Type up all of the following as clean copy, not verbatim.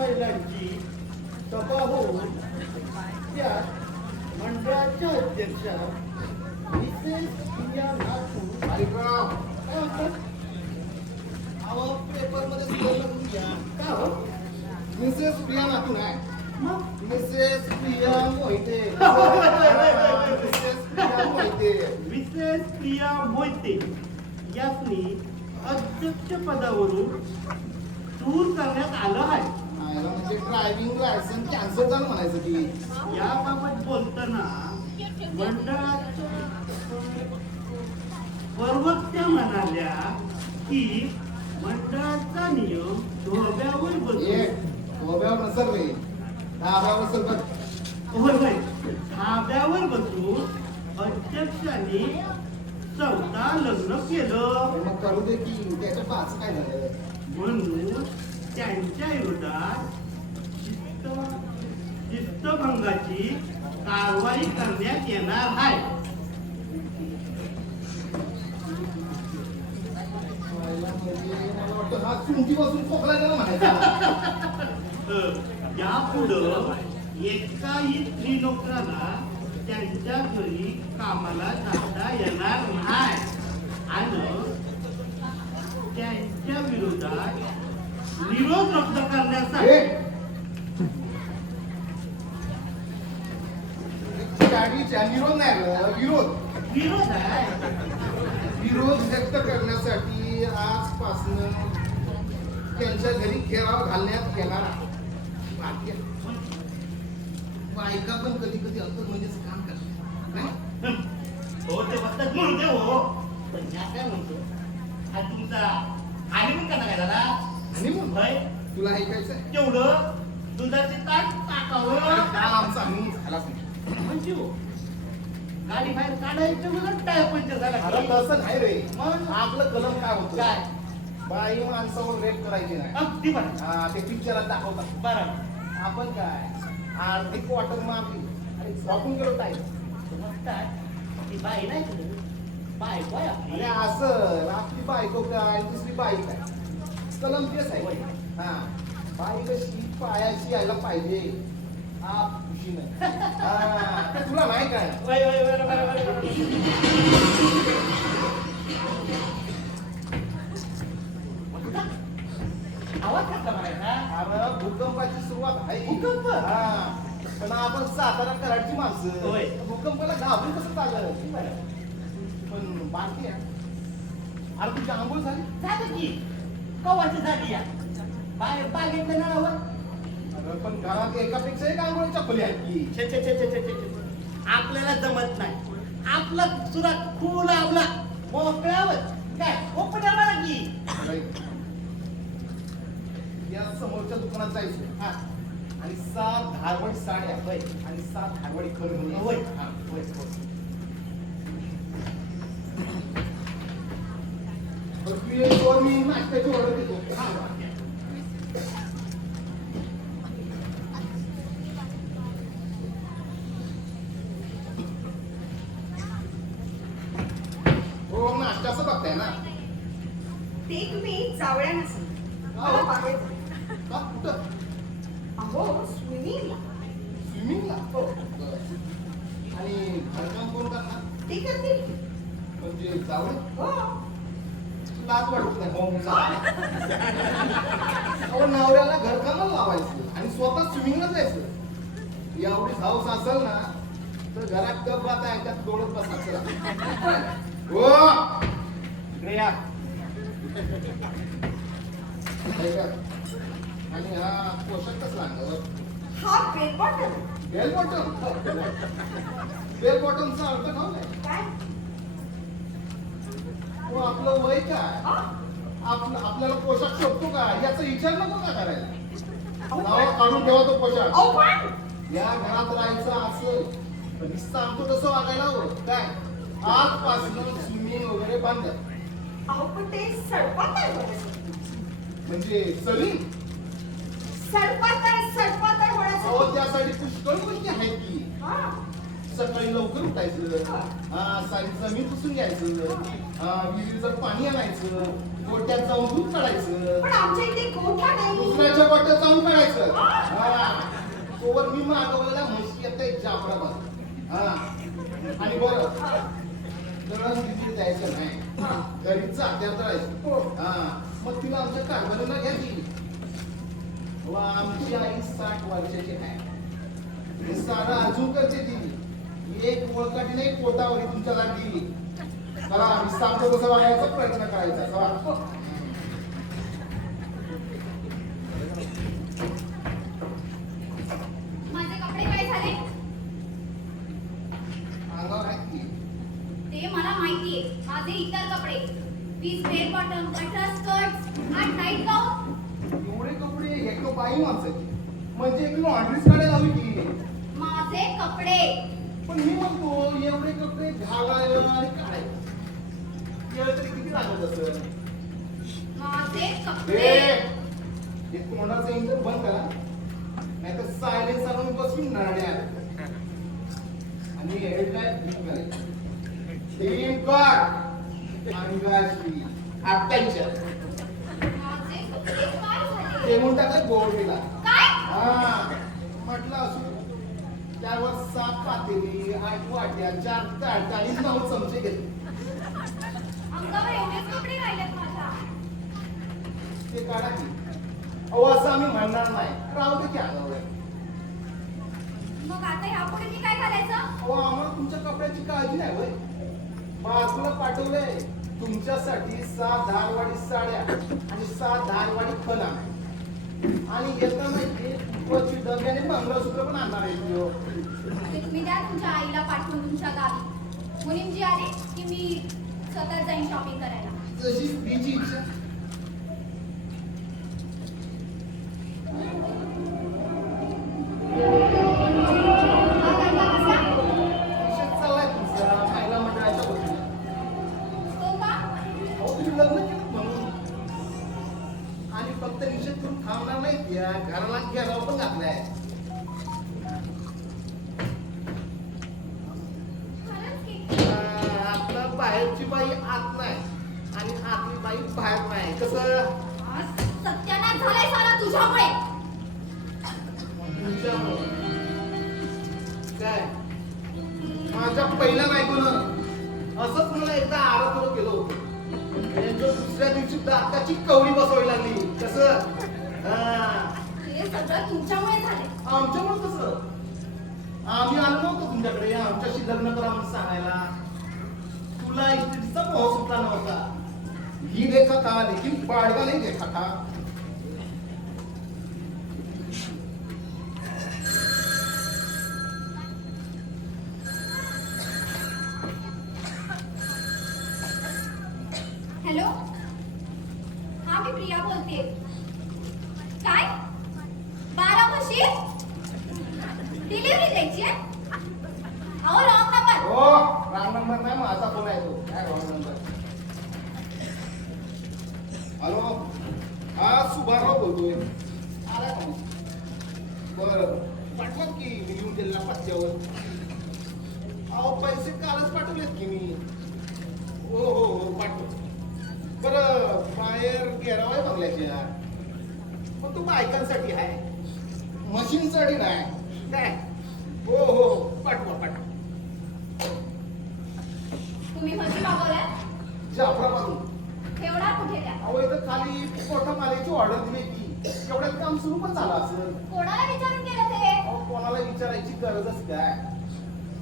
महिलांची सभा होऊन त्यात मंडळाच्या अध्यक्षा मिसेस प्रिया नाथू मालिकराव, काय म्हणतात? अहो पेपरमध्ये सुधारणा करून घ्या. का हो? मिसेस प्रिया नातू नाही, मग Mrs Priya Mohite. Mrs Priya Mohite. Mrs Priya Mohite यासनी अध्यक्ष पदावरून दूर करण्यात आलं आहे. आयला म्हणजे ड्रायव्हिंग लायसन्स कॅन्सल झालं म्हणायचं की. याबाबत बोलताना मंडळाच्या प्रवक्त्या म्हणाल्या की मंडळाचा नियम धोब्यावर ए, बसून गोब्यावर नसल रे, धाब्यावर नसल बघ. होय होय धाब्यावर बसून अध्यक्षांनी चौथा लग्न केलं मग करू दे की, त्याच्या पाच काय झालं. म्हणून त्यांच्या विरोधात शिस्तभंगाची कारवाई करण्यात येणार आहे. आयला म्हणजे मला वाटतं हा चुंकीपासून खोकला गेला म्हणायचा. यापुढं एकाही स्त्री नोकराला त्यांच्या घरी कामाला जाता येणार नाही आणि त्यांच्या विरोधात विरोध रद्द करण्यासाठी गाडीच्या विरोध नाही रे, विरोध विरोध आहे. विरोध व्यक्त करण्यासाठी आजपासून त्यांच्या घरी घेराव घालण्यात येणार आहे. बायका पण कधी कधी अंतर म्हणजेच काम करतात नाही? हो ते बसतात म्हणते हो पण ह्या काय म्हणतो हा तुमचा आणि पण कसा काय झाला आणि मग भाई तुला ऐकायचंय? तेवढं दुधाचे ताट टाकावं काल आमचा हनीमून झालाच नाही. म्हणजे हो गाडी बाहेर काढायचं मला टायर पंचर झाला अरे तसं नाही रे, मग आपलं कलम काय होतं? काय बाई माणसावर रेप करायची नाही. अगदी बरं हा, ते पिक्चरात दाखवतात. बरं आपण काय आर्थिक वाटर मारली आणि झोपून गेलो टाईम. मग काय ती बाई नाही तुझं बायको आहे आपली. अरे असं आपली बायको काय दुसरी बाई काय, कलम तेच आहे. हा, बाई कशी पायाशी यायला पाहिजे आप खुशीनं. हा, ते तुला नाही काय. वय, वय, वय, वय, वय, वय. आवाज कसला मारायचा? अरे भूकंपाची सुरुवात आहे. भूकंप? हा, पण आपण सातारा कराडची माणसं होय. भूकंपाला घाबरून कसं चाललं. पण बाकी आहे. अरे तुझी आंघोळ झाली? झालं की कवाची झाली या बाहेर बागेतल्या नळावर अरे पण घरात एकापेक्षा एक आंघोळीच्या खोली आहेत की. छे छे छे छे छे छे छे. आपल्याला जमत नाही. आपला सुरा खुला आपला मोकळ्यावर काय ओपन मारा की राईट. या समोरच्या दुकानात जायचं हा आणि 7 धारवड साड्या होय. आणि 7 धारवडी खर घेऊन यायचं. होय. हा, होय, होय. बरं, तू ये, वर मी नाश्त्याची ऑर्डर देतो. हा. हो, नाश्त्याचं बघताय ना? ते तुम्ही जावळ्या नसेल हो. बाहेर का कुठं? अहो स्विमिंगला स्विमिंगला? हो. आणि घरकाम कोण करणार? ते करतील म्हणजे जावळे? हो लाज वाटत नाही हो मुला. अहो, नवऱ्याला घरकामाला लावायचं आणि स्वतः स्विमिंगला जायचं. एवढी हाऊस असेल ना तर घरात कप राहता ऐकत डोळत बसायचं. हो, इकडे या. ऐका. आणि हा पोशाख कसला अंगावर? हा bell bottle bell bottom. Bell बॉटमचा अर्थ काय? काय हो, आपलं वय काय? हा? आपल्याला पोशाख शोधतो का याचा विचार नको का करायला? नाव काढून ठेवा तो पोशाख. अहो पण या घरात राहायचं असं तर सांगतो तसं वागायला हवं काय. आजपासून स्विमिंग वगैरे बंद. अहो पण ते सडपात आहे बरं. म्हणजे सली सडपात आहे अहो होण्यासाठी त्यासाठी पुष्कळ गोष्टी आहेत की. हा सकाळी लवकर उठायचं, सारी जमीन पुसून घ्यायचं, विहिरीत जर पाणी आणायचं, गोट्यात जाऊन दूध काढायचं, पण आमच्या इथे गोठा नाही दुसऱ्याच्या गोट्यात जाऊन काढायचं. असेल तोवर मी मागवलेल्या म्हशी येते जाफराबाद. आणि बरं दळण तिथे जायचं नाही, घरी जात्यात जायचं. मग तिला आमच्या कारभारीला घ्यायची. आमची आई 60 वर्षाची आहे, सारा अजून करते ती. एक वळकाटी नाही पोटावरी तुमच्या लागली. चला आम्ही सांगतो तसं वागायचा प्रयत्न करायचा. चला माझे कपडे काय झाले अंगावर आहेत की. ते मला माहितीये. माझे इतर कपडे, piece bell bottom, butter skirt आणि नाईट गाऊन. एवढे कपडे एक बाई माणसाची म्हणजे एक लॉन्ड्रीच काढायला हवी की. माझे कपडे. पण मी म्हणतो एवढे कपडे घालायला आणि काढायला याला तरी किती लागत असेल. माझे कपडे. हे तोंडाचं इंजन बंद करा, नाही तर सायलेन्स आणून बसून नरड्या आणि हेडलाईट बंद करायची. टीम कर आणि गायची आता विचार माझे कपडे काय झाले? ते म्हणून टाकलं गोडीला. काय? म्हटलं असू त्यावर 7 पातेली, 8 वाट्या, 4 ताट आणि 9 चमचे घेतले. अंगावर एवढेच कपडे राहिलेत माझ्या. ते काढा की. अहो असं आम्ही म्हणणार नाही, राहू दे की अंगावर. मग आता यापुढे मी काय घालायचं? अहो आम्हाला तुमच्या कपड्याची काळजी नाही होय. बाजूला पाठवलंय तुमच्यासाठी 6 धारवाडी साड्या आणि 6 धारवाडी फणा. आणि येताना एक डब्याने मंगळसूत्र पण आणणार आहे. ते तुम्ही द्या तुमच्या आईला पाठवून तुमच्या गावी. मुनीमजी आले की मी स्वतः जाईन शॉपिंग करायला. जशी तिची इच्छा. हा गंगा कसा? विषय चाललाय तुमचा महिला मंडळाच्या वतीने. तो का? अहो तुम्ही लग्न केलं म्हणून. आणि फक्त निषेध करून थांबणार नाहीत, या घराला घेराव पण घातलाय. खरंच की? आपला बाहेरची बाई आत नाही आणि आतली बाई बाहेर नाही. कसं आज सत्यानाश झालाय सारा तुझ्यामुळे. तुमच्यामुळं काय माझ्या पहिल्या बायकोनं असंच मला एकदा आरोप केलं होतं. त्यांच्या दुसऱ्या दिवशी दाताची कवडी बसवावी लागली. कसं हे सगळं तुमच्यामुळे झाले. आमच्यामुळे कसं आम्ही आलो नव्हतो तुमच्याकडे आमच्याशी लग्न करा म्हणून सांगायला. तुला इस्टेटीचा मोह सुटला नव्हता. ही देखा था लेकिन बाळगा नाही देखा था. हॅलो, हा मी प्रिया बोलते. काय 12 म्हशी डिलिव्हरी द्यायची आहे? अहो रॉंग नंबर. हो रांग नंबर नाही माझा फोन आहे तो. काय रॉंग नंबर. हॅलो हा सुभाराव बोलतोय. आला का? बरं पाठवा की मी येऊन गेलेला पत्त्यावर. अहो पैसे कालच पाठवलेत की मी. हो हो हो पाठव. बरं बाहेर घेराव आहे बंगल्याच्या, पण तो बायकांसाठी आहे, मशीनसाठी नाही काय. हो हो पाठवा पाठवा. तुम्ही म्हशी मागवल्या? जाफराबादून. एवढा कुठे द्या? अहो इथं खाली कोठा मालाची ऑर्डर दिली की तेवढ्यात काम सुरू पण झालं असेल. कोणाला विचारून केलं ते? अहो कोणाला विचारायची गरजच काय.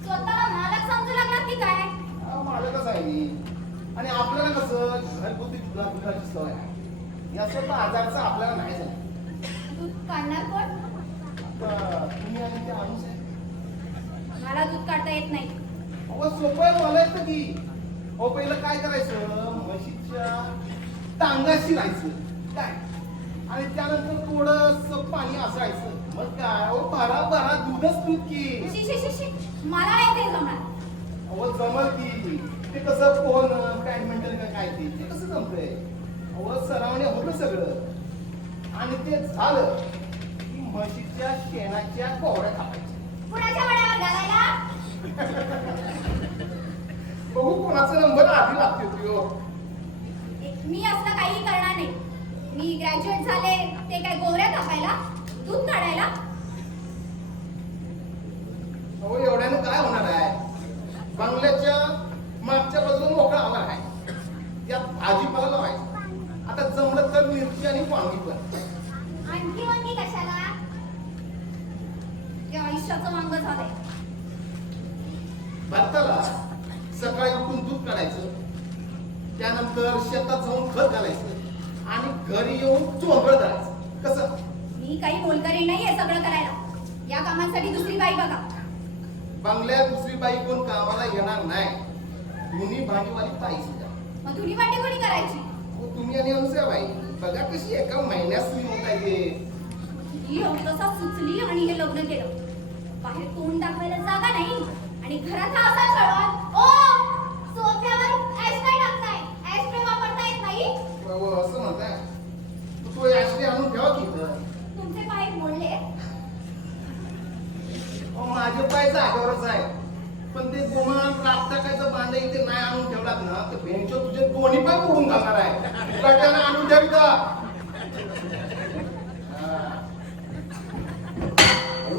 स्वतःला मालक समजू लागलात की काय? मालकच आहे मी. आणि आपल्याला कसं घरगुती दुधाची सवय आहे. या सर्व आजारचं आपल्याला नाही झालं. दूध काढणार कोण? आता तुम्ही आणि ते माणूस आहे. मला दूध काढता येत नाही. अहो सोपं आहे मला येतं की. अहो पहिलं काय करायचं म्हशीच्या टांगाशी राहायचं काय आणि त्यानंतर थोडंसं पाणी असायचं. मग काय अहो भरा दूधच दूध की. शी शी शी शी, मला नाही ते जमणार. अहो जमल की. ते कसं पोहण बॅडमिंटन का काय ते कसं जमतंय. अहो सरावणे होतं सगळं आणि ते झालं की म्हशीच्या शेणाच्या कोवड्या कापायच्या. कुणाच्या वड्यावर घालायला? बघू कोणाचा नंबर आधी लागते हो. मी असलं काही करणार नाही. मी ग्रॅज्युएट झाले ते काय गोवऱ्या कापायला? दूध काढायला? अहो एवढ्यानं काय होणार आहे? बंगल्याच्या मागच्या बाजूला मोकळा आवार आहे, त्यात भाजीपाला लावायचा. आता जमलं तर मिरची आणि वांगी पण. आणखी वांगी कशाला? या आयुष्याचं वांग झालंय. भाताला सकाळी उठून दूध काढायचं, त्यानंतर शेतात जाऊन खत घालायचं आणि घरी येऊन चोंगळ करायचं. कसं? मी काही मोलकरी नाहीये सगळं करायला. या कामांसाठी दुसरी बाई बघा. बंगल्यात दुसरी बाई कोण कामाला येणार नाही. दोन्ही भांडीवाली पाहिजे. मग धुणी भांडी कोणी करायची? हो, तुम्ही आणि अनुसयाबाई बघा कशी एका महिन्यात तुम्ही होत आहे. ही अवतसा सुचली आणि हे लग्न केलं. बाहेर तोंड दाखवायला जागा नाही आणि घरात हा असा चढवत, ओ सोफ्यावर ऍशट्रे टाकताय, ऍशट्रे वापरता येत नाही? असं म्हणताय? तो याश्री आणून ठेवा की इथं. तुमचे पाय मोडले? माझे पाय जागेवरच आहे, पण ते गुमान रात टाकायचं भांड इथे नाही आणून ठेवलात ना तर बेंचवर तुझे दोन्ही पाय मोडून घालणार आहे. कट्याला आणून ठेव इथं.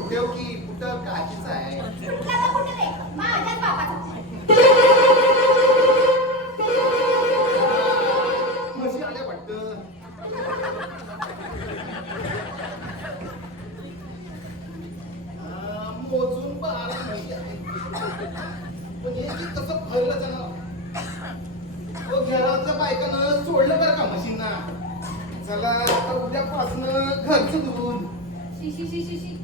ठेव की कुठं काचीच आहे. सुटकाला कुठे ते? माझ्याच बापाचा. म्हशी आल्या वाटतं. मोजून 12 म्हशी आहेत. पण हे की कसं भरलं जाणार? तो घराच्या बायकानं सोडलं बरं का म्हशींना. चला आता उद्यापासनं घरचं दूध. शी शी शी शी शी.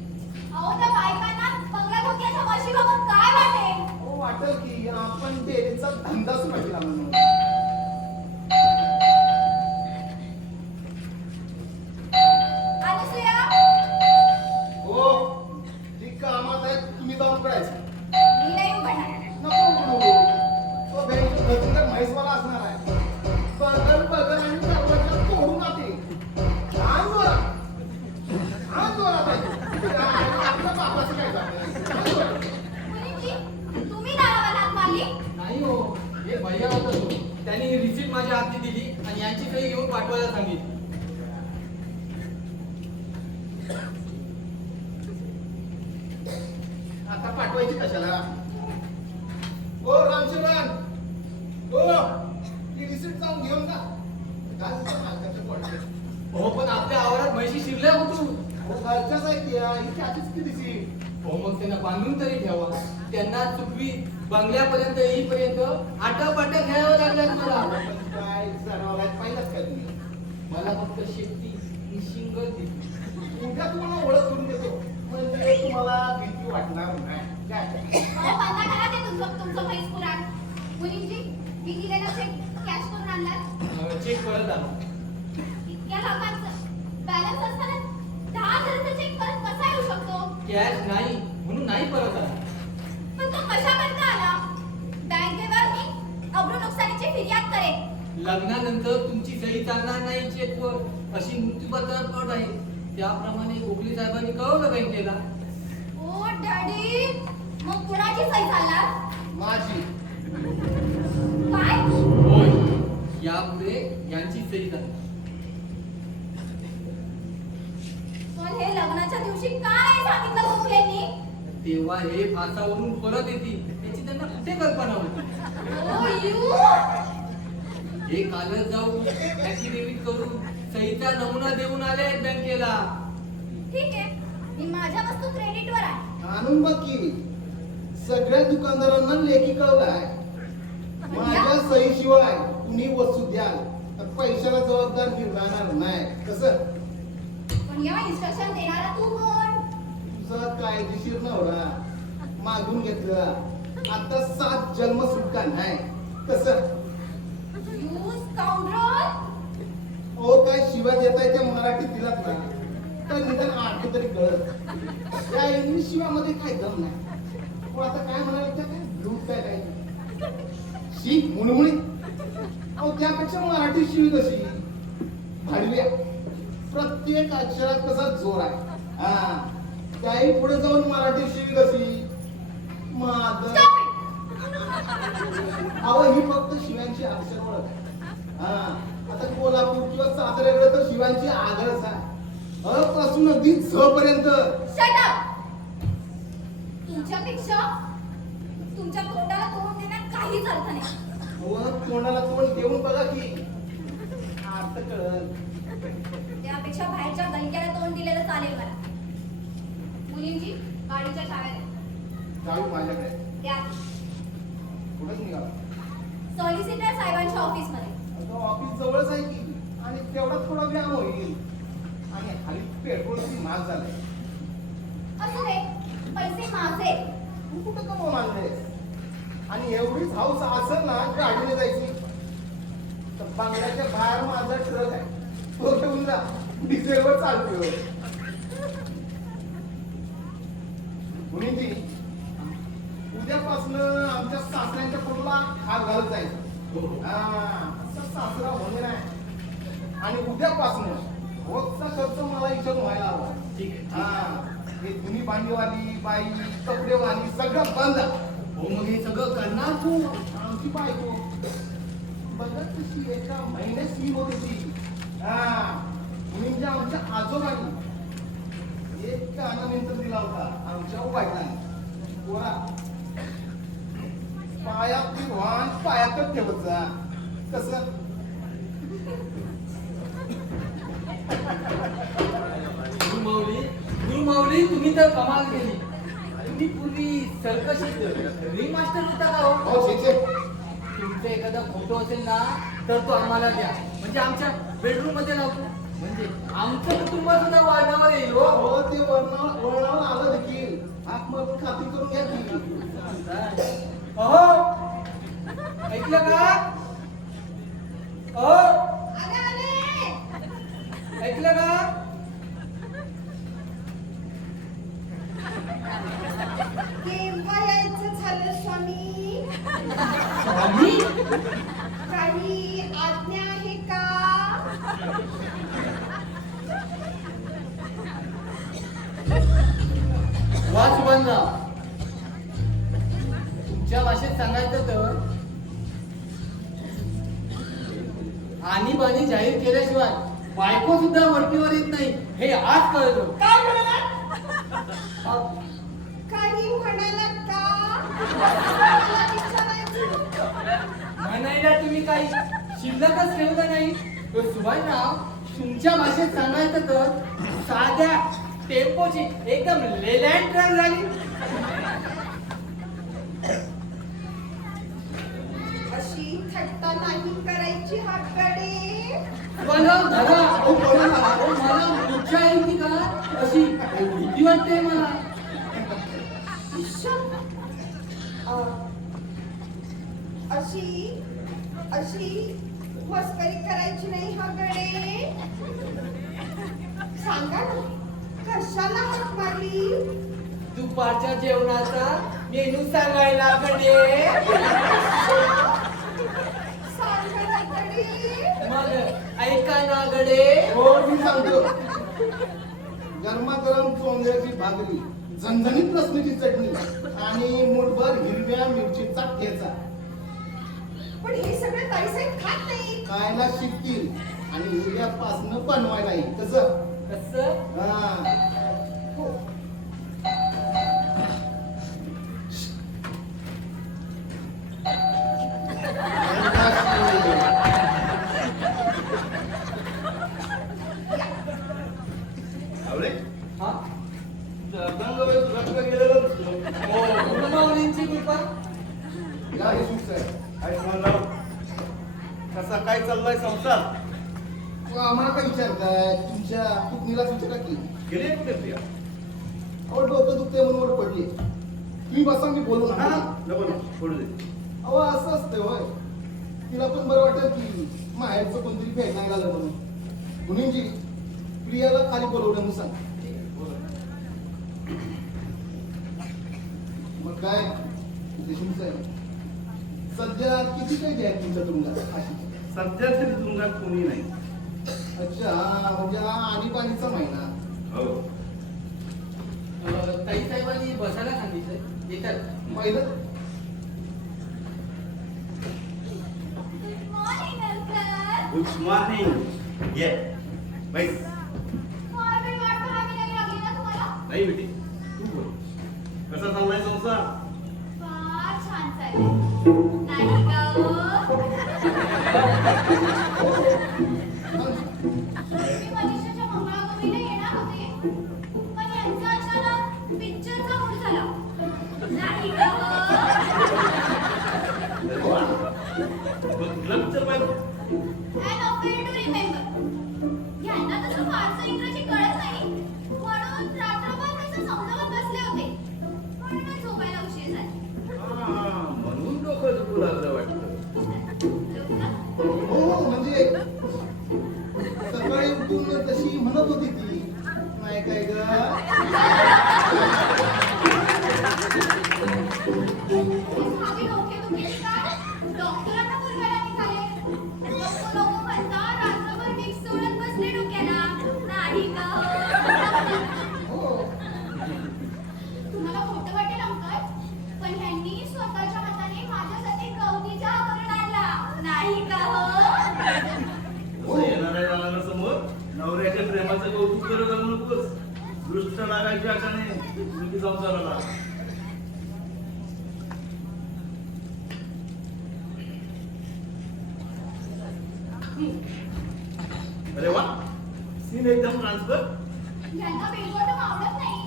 अहो त्या बायकांना बंगला धोक्याच्या म्हशी बघून काय वाटेल? हो वाटेल की आपण डेअरीचा धंदा सुरू केला म्हणून. अनुसया, हो ठीक कामात आहे, तुम्ही जाऊन करायचं. मी नाही उघडणार. नको उघडू. तो बँकेत भरपूर म्हैसवाला असणार आहे. बगल बगल आणि दरवाजा तोडून आते. छान जोरात. छान जोरात आहे. आपल्या बापाचं काय झालं? मुलींची, तुम्ही दारावर हात मारली? नाही हो, हे भैया होता तो. त्यांनी रिसिप्ट माझ्या हाती दिली आणि यांची सही घेऊन पाठवायला सांगितली. आता पाठवायची कशाला? ओ रामशरण, ओ ही रिसिप्ट जाऊन घेऊन का? काय झालं मालकाच्या पोटात? हो पण आपल्या आवारात म्हैशी शिरल्या कुठून? अहो, घरच्याच आहे की या. ही त्याचीच की दिसी. हो मग त्यांना बांधून तरी ठेवा. त्यांना चुकवी बंगल्यापर्यंत येईपर्यंत आटापाट्या घ्यावं लागल्या मला. आपण काय जनावरात पाहिलंच का तुम्ही? मला फक्त शेती आणि शिंग दिली. उद्या तुम्हाला ओळख करून देतो, म्हणजे तुम्हाला भीती वाटणार नाही. काय? अहो बंद करा ते तुमचं म्हैस पुराण. मुलींची, मी दिलेला चेक कॅश करून आणलात? चेक परत आला. इतक्या लाखांचं बॅलन्स असताना 10,000चा चेक परत कसा येऊ शकतो? कॅश नाही म्हणून नाही परत आला. पण तो कशाकरता आला? बँकेवर मी अब्रू नुकसानीची फिर्याद करेन. लग्नानंतर तुमची सही चालणार नाही चेकवर अशी मृत्यूपत्रात अट आहे. त्याप्रमाणे गोखले साहेबांनी कळवलं बँकेला. ओ डॅडी, मग कुणाची सही चालणार? माझी. काय? होय, यापुढे यांची सही झाली. पण हे लग्नाच्या दिवशी का नाही सांगितलं गोखलेंनी? तेव्हा हे फासावरून परत येतील याची त्यांना कुठे कल्पना होती. ओ यू, हे कालच जाऊन ऍफिडेव्हिट करून सहीचा नमुना देऊन आले आहेत बँकेला. ठीक आहे, मी माझ्या वस्तू क्रेडिटवर आहे. आणून बघ की सगळ्या दुकानदारांना लेखी कळलाय. माझ्या सहीशिवाय कुणी वस्तू द्याल तर पैशाला जबाबदार मी राहणार नाही. कसं? पण या इन्स्ट्रक्शन देणारा तू कोण? तुझा कायदेशीर नवरा मागून घेतला. आता 7 जन्म सुटका नाही. कसं? You scoundrel. ओ काय शिवाय देता येते मराठीत दिलात ना तर निदान अर्थ तरी कळत. त्या इंग्लिश शिवामध्ये काय दम नाही. पण आता काय म्हणाल त्या काय दूध काय काय शी मुणमुणी. अहो त्यापेक्षा मराठी शिवी कशी भाडव्या. प्रत्येक अक्षरात कसा जोर आहे. हा त्याही पुढे जाऊन मराठी शिवी कशी माद. अहो ही फक्त शिव्यांची अक्षर ओळख आहे. हा आता कोल्हापूर किंवा साताऱ्याकडे तर शिवांची आगळच आहे. अ पासून अगदी झ पर्यंत. Shut up. तुमच्यापेक्षा तुमच्या तोंडाला तोंड देण्यात काहीच अर्थ नाही. अहो, तोंडाला तोंड देऊन बघा की अर्थ कळल. त्यापेक्षा बाहेरच्या गणक्याला तोंड दिलेलं चालेल मला. मुलींची गाडीच्या शाळेत चावी माझ्याकडे. त्या कुठेच निघाला. सॉलिसिटर साहेबांच्या ऑफिस मध्ये. आता ऑफिस जवळच आहे की आणि तेवढा थोडा व्यायाम होईल. आणि हल्ली पेट्रोलची महाग झाले. असू दे, पैसे माझे. तू कुठं कमवून आणलेस? आणि एवढीच हाऊस असेल ना गाडीने जायची तर बांगल्याच्या बाहेर माझा ट्रक आहे, तो घेऊन जा. डिझेलवर चालतोय. मुलींची उद्यापासनं आमच्या सासऱ्यांच्या पोटला हात घालत जायचं. असं सासरा होणे नाही. आणि उद्यापासनं रोजचा खर्च मला इच्छा व्हायला हवा. ठीक आहे. हे धुनी भांडीवाली बाई कपडेवाली सगळं बंद. हो मग हे सगळं करणार तू. आमची बायको बघत कशी एका महिन्यात स्वीट होत होती. म्हणजे आमच्या आजोबांनी एक कानानंतर दिला होता आमच्या वडिलांनी. पोरा पायात वाहन पायातच ठेवत जा. कसं गुरुमाऊली तुम्ही तर कमाल केली. तुम्ही पूर्वी सर्कशीत रिंग मास्टर होता का हो? हो छे तुमचा एखादा फोटो असेल ना तर तो आम्हाला द्या. म्हणजे आमच्या बेडरूम मध्ये लावतो. म्हणजे आमचं कुटुंब सुद्धा वाढण्यावर येईल हो. हो ते वळणावर आलं देखील. हाक मग खात्री करून घ्या की. अहो ऐकलं का? अहो आले आले. ऐकलं का? केव्हा यायचं झालं स्वामी? आम्ही काही आज्ञा आहे का? वा सुबनराव, तुमच्या भाषेत सांगायचं तर आणीबाणी जाहीर केल्याशिवाय बायको सुद्धा वरतीवर येत नाही हे आज कळलं. काय म्हणाला? काही म्हणाला का? मला विचारायचं. म्हणायला तुम्ही काही शिल्लकच ठेवलं नाही. तर सुभाषराव, तुमच्या भाषेत सांगायचं तर साध्या टेम्पोची एकदम लेलँड ट्रक झाली. अशी थट्टा नाही करायची हाकडे. बनव धरा. अहो, मला मूर्छा येईल का अशी भीती वाटते मला. अशी अशी मस्करी करायची नाही हाकडे. सांगा ना, कशाला हाक मारली? दुपारच्या जेवणाचा मेनू सांगायला कडे. सांगा ना कडे. मग ऐका ना गडे. हो मी सांगतो. गरमागरम चोंगळ्याची भाकरी, झणझणीत लसणीची चटणी आणि मुठभर हिरव्या मिरचीचा ठेचा. पण हे सगळं ताईसाहेब खात नाही. खायला शिकतील आणि उद्यापासनं बनवायला येईल. कसं? कसं? हो. हा? गेलेलं हो, गुरुमाऊलींची कृपा. या येशू साहेब. कसा काय चाललाय संसार? आम्हाला काय विचारताय? तुमच्या पुतणीलाच विचारा की. गेले कुठे प्रिया? अहो डोकं दुखते म्हणून वर पडली. तुम्ही बसा, मी बोलू हा ना. नको ना फोडू दे. अहो असं असतं होय. तिला पण बरं वाटेल की माहेरचं कोणतरी फेड नाही झालं म्हणून. मुलींची प्रियाला खाली बोलवलं म्हणून सांग. मग काय देशमुख साहेब, सध्या किती कैदी आहेत तुमच्या तुरुंगात? अशी. सध्या तरी तुरुंगात कोणी नाही. अच्छा, म्हणजे हा आणीबाणीचा महिना. हो. ताई साहेबांनी बसायला सांगितलंय. येतात. पहिलं good morning uncle. Good morning. ये बैस. मॉर्निंग नाही बेटी तू बोल कसा चाललाय संसार फार छान चाललंय नाही का हो? मी मनीषाच्या मंगळागौरीला येणार होते पण यांचा अचानक पिक्चरचा मूड झाला नाही का हो? अरे वा. मग कुठला पिक्चर पाहिजे An affair to remember. यांना तसं फारसं इंग्रजी कळत नाही म्हणून रात्रभर कसं समजावत बसले होते म्हणून झोपायला उशीर झाला म्हणून डोकं दुखू लागलं वाटतं हो म्हणजे सकाळी उठून तशी म्हणत होती ती नाही काय ग भावी डोकेदुखीची काय डॉक्टरांना बोलवायला निघाले लोक म्हणतात रात्रभर विक्स सोडत बसले डोक्याला नाही का हो तुम्हाला खोटं वाटेल अंकल पण ह्यांनी स्वतःच्या हाताने माझ्यासाठी गवती चहा करून आणला नाही का हो असं येणाऱ्या जाणाऱ्या समोर नवऱ्याच्या प्रेमाचं कौतुक करत जाऊ नकोस दृष्ट लागायची आशाने मुलगी संसाराला अरे वा सीन एकदम ट्रान्सफर यांना बिलबोटम आवडत नाही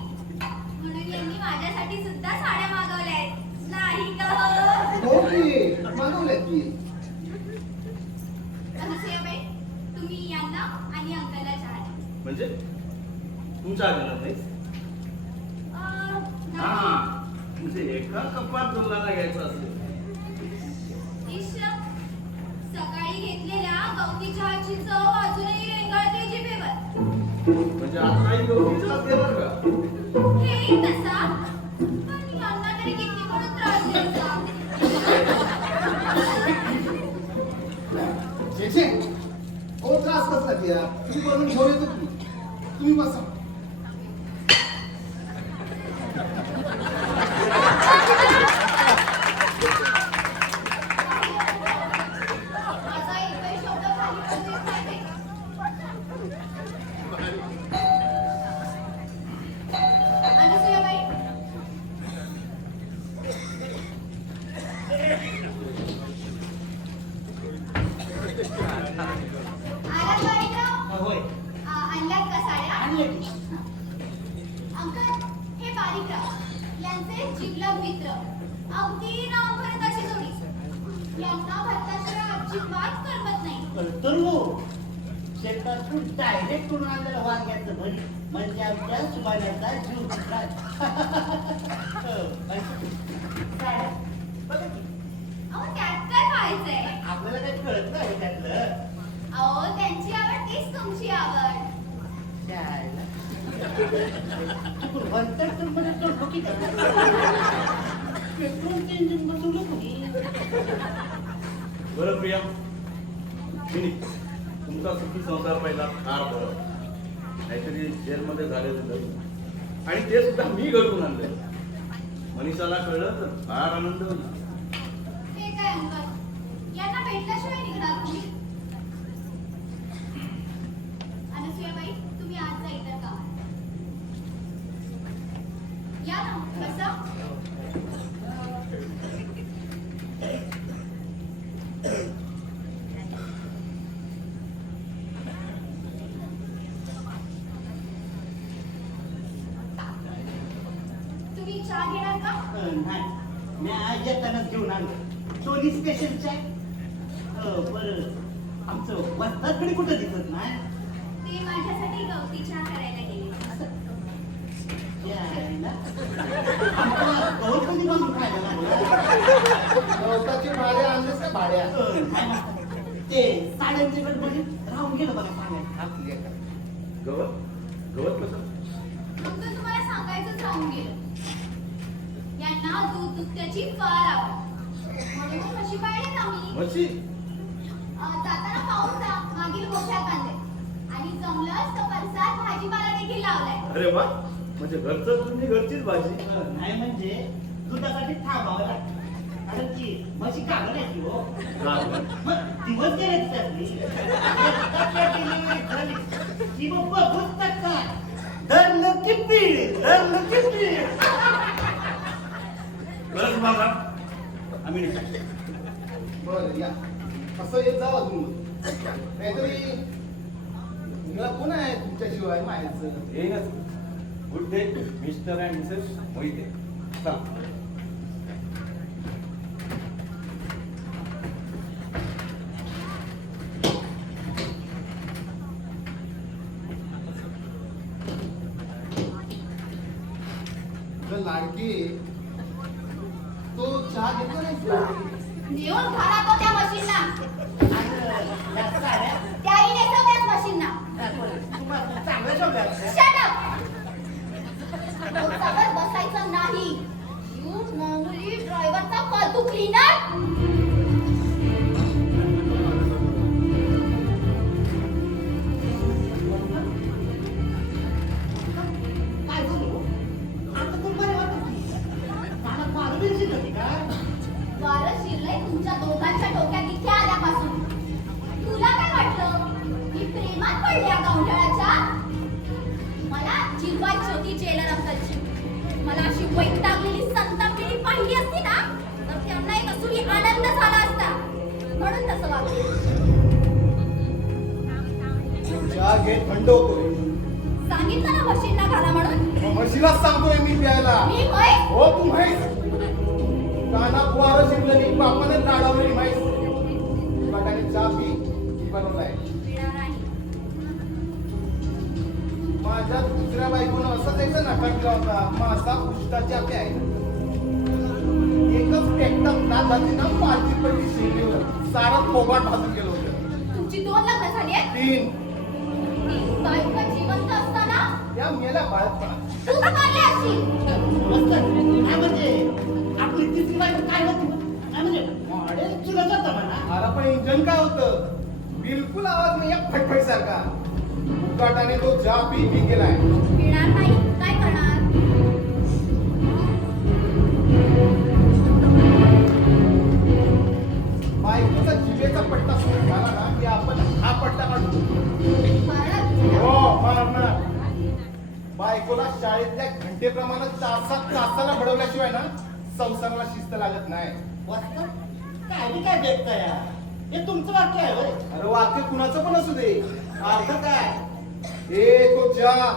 म्हणून यांनी माझ्यासाठी सुद्धा साड्या मागवल्यात नाही का हो हो की मागवल्यात की अनसूयाबाई तुम्ही यांना आणि अंकलला चहा द्या. म्हणजे तू चहा घेणार नाहीस हा नाही. म्हणजे एका कपात दोघांना घ्यायचं असेल इश्श, सकाळी घेतलेल्या गवती चहाची चव अजूनही रेंगाळते जिभेवर म्हणजे आताही गौरी चहा देणार का हे तसा पण यांना तरी किती म्हणून त्रास द्यायचा शेषे ओ त्रास कसला की यार तुम्ही बनवून घेऊन येतो की तुम्ही बसा माझा एकही शब्द खाली पडलेच नाही ते. अनसूयाबाई आलात बारीकराव? होय आणल्यात का साड्या आणले की अंकल हे बारीकराव यांचे जिवलग मित्र अगदी नामभरताची जोडी यांना भरताशिवाय अजिबात करमत नाही तर हो शेतातून डायरेक्ट करून आणलेलं वांग्याचं भरी म्हणजे आमच्या सुभाण्याचा जीव घेतला बघा की अहो त्यात काय पाहायचंय आपल्याला काही कळत नाही त्यातलं अहो त्यांची आवड तीच तुमची आवड त्याला वंतर तर मध्ये चढलो की काय पेट्रोलचं इंजिन बसवलं कोणी बरं प्रिया मिनी तुमचा सुखी संसार पहिला फार बरं नाहीतरी जेलमध्ये झाले लग्न आणि ते सुद्धा मी घडवून आणले मनीषाला कळलं तर फार आनंद होईल हे काय अंकल यांना भेटल्याशिवाय निघणार तुम्ही अनसूयाबाई तुम्ही आज जा इतर कामात या ना बसा तुम्ही चहा घेणार का नाही मी आज येतानाच घेऊन आलो दोन्ही स्पेशल चाय बरं आमचं वस्तादकडे कुठं दिसत नाही ते माझ्यासाठी गवती चहा करायला गेले यायला. आमचं गवत कधी बांधून खायला लागला गवताची भाड्या आणलीस का भाड्या नाही मास्तर. ते साड्यांचे गडबडीत राहून गेलं बघा सांगायचं आपली एका. गवत गवत कसं मग तर तुम्हाला सांगायचंच राहून गेलं यांना दूध दुभत्याची फार आवड म्हणून म्हशी पाळलेत आम्ही म्हशी जाताना पाहून जा मागील गोठ्यात आणले आणि जमलंच तर परसात भाजीपाला देखील लावलाय अरे वा म्हणजे घरचं तुम्ही घरचीच भाजी नाही म्हणजे दुधासाठी थांबावं लागतं कारण की म्हशी कागद आहे की हो राम. मग दिवस गेले त्यातली एकदा त्या डिलिव्हरी झाली की मग बघूच नका धरलं की पीळ आम्ही निघतो. बरं या असं येत जाऊ अजून नाहीतरी मला कोण आहे तुमच्याशिवाय मायाचं येईनच. Good day mister and Mrs Mohite. चला. तुझं लाडकी तो चहा घेतला नाही नेऊन घाला तो त्या मशीनला. आणि या साड्या त्याही नेसव त्याच मशीनना. तुम्हाला चांगलं ठेवलं. Shut up! तो सगळं बसायचं नाही. You मामुली ड्रायव्हरचा फालतू क्लीनर. काय झालं? आता तुम्ही बरे वाटत नाही. मला मारून बिरशी होती का? वारं शिरलंय तुमच्या दोघांच्या डोक्यात इथे आल्यापासून. तुला काय वाटलं? मी प्रेमात पडले या गावठळाच्या? मला जिरवायची होती जेलर अंकलची. मला अशी वैतागलेली संतापलेली पाहिली असती ना तर त्यांना एक असुरी आनंद झाला असता. म्हणून तसं वागले. चहा घे थंड होतोय सांगितलं ना मशीनला घाला म्हणून. म्हशीलाच सांगतोय मी प्यायला मी होय. हो तू म्हैस काना वारं शिरलेली बापाने लाडावलेली म्हैस वाटाने चहा पी बनवलाय पिणार नाही. माझ्या दुसऱ्या बायकोनं असंच एक नाटक केला होता माझा पुष्टाच्या प्याय एकच टेकटक ना जाती ना पालखी पडली शेतीवर सारा पोगाट भाजून गेलं होतं तुमची 2 लग्न झाली आहेत. 3 ती बायका जिवंत असताना त्या मेल्या बाळपणा तूच मारले असतील. मस्त. काय म्हणजे आपली तिसरी बायको काय होती? काय म्हणजे मॉडेल चुलत होतं म्हणा. अरे पण इंजन काय होतं बिलकुल आवाज नाही या फटफट सारखा उकाटाने तो चहा पी गेलाय पिणार नाही. काय करणार? बायकोचा जिभेचा पट्टा सुरू झाला ना की आपण हा पट्टा काढतो मारणार. हो मारणार बायकोला शाळेतल्या घंटेप्रमाणे तासाला बडवल्याशिवाय ना संसाराला शिस्त लागत नाही वाचतं? काय बी काय देखता या? हे तुमचं वाक्य आहे होय? अरे वाक्य कुणाचं पण असू दे अर्थ काय ए तो चहा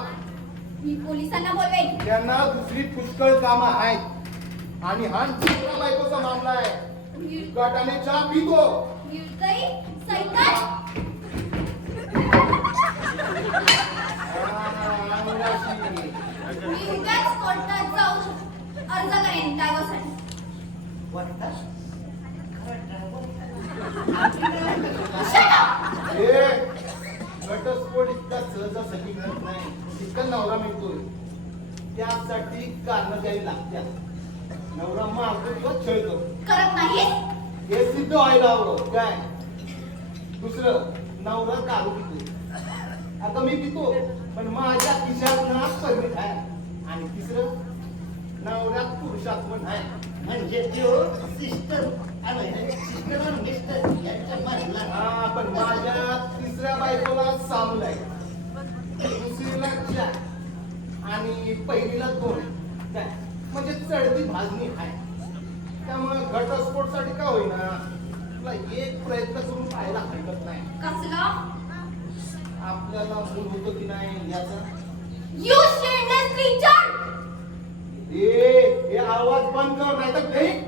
मी पोलिसांना बोलवेन. त्यांना दुसरी पुष्कळ कामं आहेत आणि हा दुसरा बायकोचा मामला आहे उकाटाने चहा पितो निर्दयी सैतान. मी उगाच कोर्टात जाऊन अर्ज करेन डायव्हर्ससाठी. वाचतं? खरं driver. Shut up! ए, घटस्फोट इतका सहजासहजी मिळत नाही इतका नवरा मिळतोय त्यासाठी कारणं द्यावी लागतात नवरा मारतो किंवा छळतो करत नाही. हे सिद्ध व्हायला हवं काय दुसरं नवरा दारू पितो आता मी पितो पण माझ्या खिशात ना परमिट आहे आणि तिसरं नवऱ्यात पुरुषात्मन आहे म्हणजे त्यो सिस्टर सिस्टर आणि मिस्टर यांच्या मधला हा पण माझ्या तिसऱ्या बायकोला सामूल आहे दुसरीला 4 आणि पहिलीला 2 काय म्हणजे चढती भाजणी आहे त्यामुळे घटस्फोटसाठी का होईना तुला एक प्रयत्न करून पाहायला हरकत नाही कसला? आपल्याला मूल होतं की नाही याचा You shameless creature! हे आवाज बंद कर नाही तर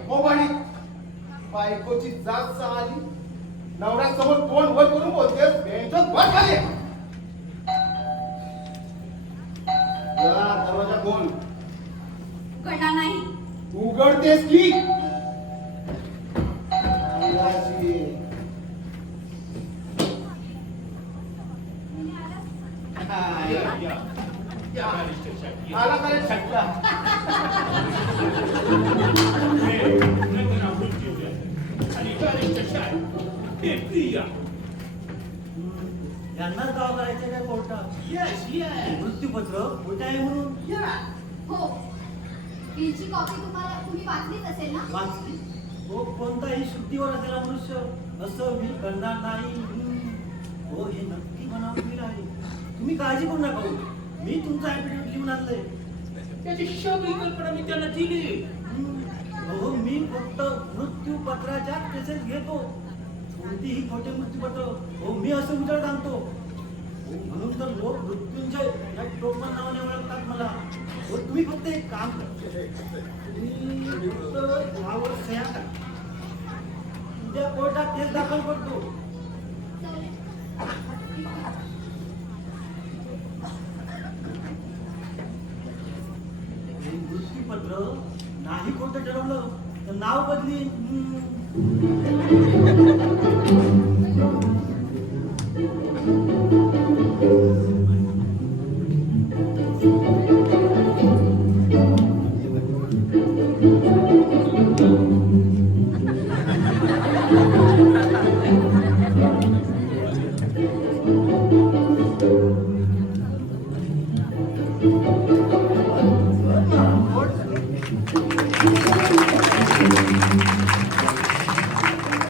मोबाईल बायकोची जात आली नवऱ्यासमोर तोंड वर करून बोलतेस बेंचवर वर खाली दरवाजा खोल करणार नाही. उघडतेस की आला काय छटला यांनाच दावा करायचं काय कोर्टात? यस मृत्यूपत्र खोटं आहे म्हणून या हो. बिलची कॉपी तुम्ही वाचलीच असेल ना? वाचली. तो कोणताही शुद्धीवर असलेला मनुष्य असं मी करणार नाही. हो हे नक्की बनावलेलं आहे. तुम्ही काळजी करू नका. मी तुमचं ऍफिडेव्हिट लिहून आणलंय. त्याची सगळी कल्पना मी त्यांना दिली. अहो मी फक्त मृत्यूपत्राच्या केसेस घेतो कोणतीही खोटे मृत्यूपत्र हो मी असं उजळ सांगतो म्हणून तर लोक मृत्यूंजय या टोपण नावाने ओळखतात मला हो तुम्ही फक्त एक काम करा तुम्ही फक्त यावर सह्या करा उद्या कोर्टात केस दाखल करतो हे मृत्यूपत्र नाही खोटं ठरवलं तर नाव बदली